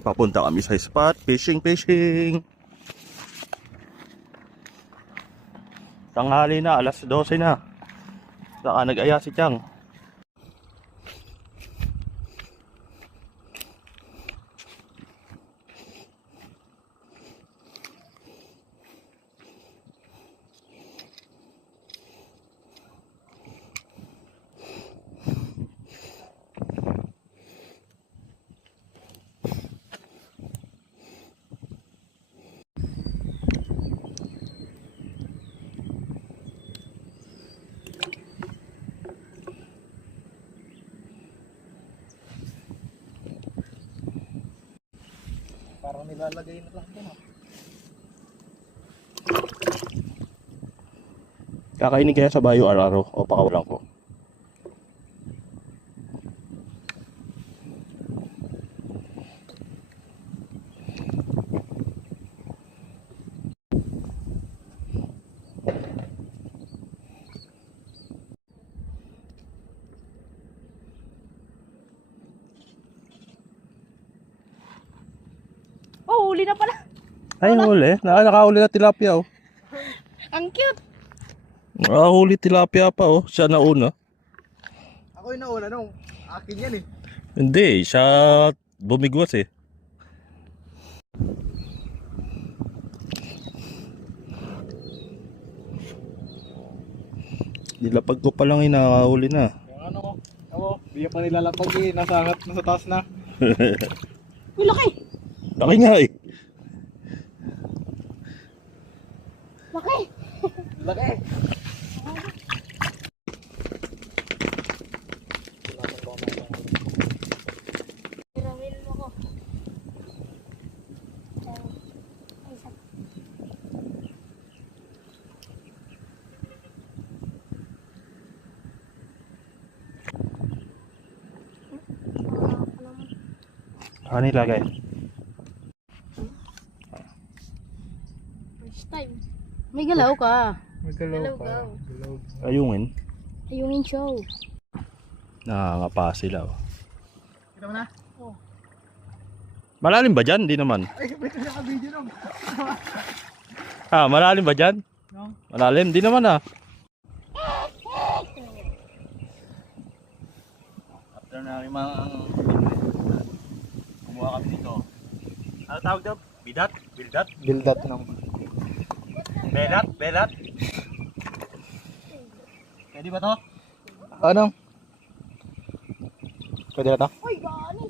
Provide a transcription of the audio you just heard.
Papunta kami sa spot. Fishing. Tanghali na, alas 12 na. Saka nag-aya si Chang. Parang nilalagay na lang ito, no? Kakainin kaya sa bayo araw-araw o pakawalan ko? Oh, huli na pala. Ay, huli. Nakahuli na tilapia, oh. Ang cute. Nakahuli tilapia pa, oh. Siya nauna. Ako yung nauna nung akin yan eh. Hindi, siya bumigwas eh. Nilapag ko pa lang eh, nakahuli na. Yung ano ko, hindi pa nilalapag eh. Nasa taas na. Uy, laki. Laki nga eh. Laki. Laki! Irawin mo ko. Ano nilagay? First time. May galaw ka. Magalaw ka. Ayungin. Ayungin show. Nakangapa sila, oh. Kita mo na? Malalim ba dyan? Hindi naman. Ay, may naka-video nung. Malalim ba dyan? No? Malalim? Di naman ah. After na kami kumuha kami dito. Ano tawag daw? Bidat? Bildat? Bildat nung. Berat? Berat? Pwede ba to? Ano? Pwede na to? Uy, gani.